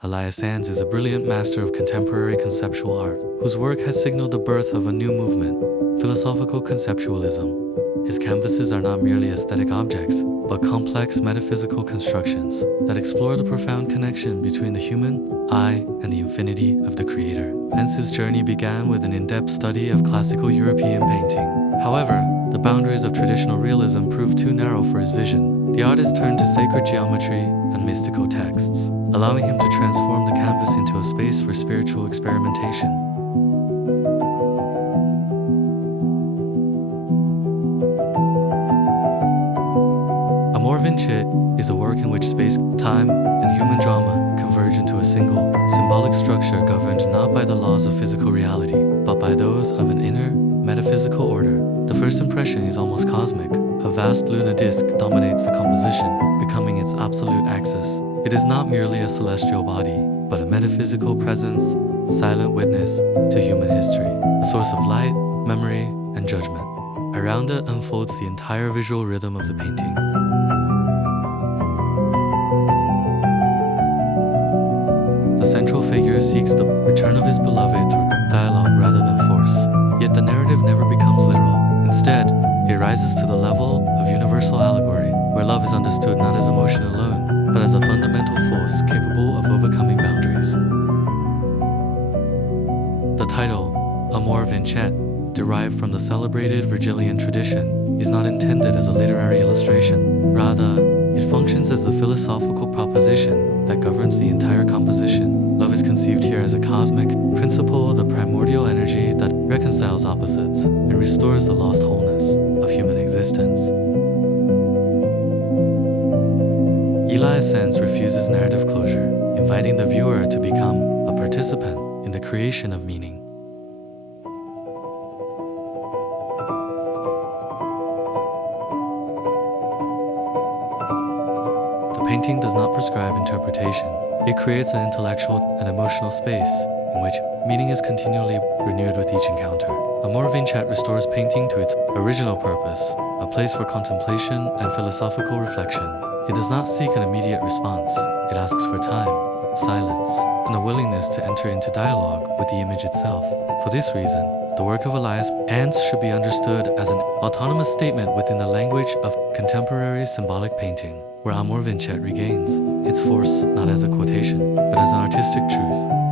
Elias Ans is a brilliant master of contemporary conceptual art, whose work has signaled the birth of a new movement, philosophical conceptualism. His canvases are not merely aesthetic objects, but complex metaphysical constructions that explore the profound connection between the human I and the infinity of the Creator. Hence, his journey began with an in-depth study of classical European painting. However, the boundaries of traditional realism proved too narrow for his vision. The artist turned to sacred geometry and mystical texts, allowing him to transform the canvas into a space for spiritual experimentation. Amor Vincit is a work in which space, time, and human drama converge into a single, symbolic structure governed not by the laws of physical reality, but by those of an inner, metaphysical order. The first impression is almost cosmic. A vast lunar disk dominates the composition, becoming its absolute axis. It is not merely a celestial body, but a metaphysical presence, silent witness to human history, a source of light, memory, and judgment. Around it unfolds the entire visual rhythm of the painting. The central figure seeks the return of his beloved through dialogue rather than force. Yet the narrative never becomes literal. Instead, it rises to the level of universal allegory, where love is understood not as emotion alone, but as a fundamental force capable of overcoming boundaries. The title, Amor Vincit, derived from the celebrated Virgilian tradition, is not intended as a literary illustration. Rather, it functions as the philosophical proposition that governs the entire composition. Love is conceived here as a cosmic principle, the primordial energy that reconciles opposites and restores the lost wholeness of human existence. Elias Ans refuses narrative closure, inviting the viewer to become a participant in the creation of meaning. The painting does not prescribe interpretation. It creates an intellectual and emotional space in which meaning is continually renewed with each encounter. Amor Vincit restores painting to its original purpose, a place for contemplation and philosophical reflection. It does not seek an immediate response. It asks for time, silence, and a willingness to enter into dialogue with the image itself. For this reason, the work of Elias Ans should be understood as an autonomous statement within the language of contemporary symbolic painting, where Amor Vincit regains its force not as a quotation, but as an artistic truth.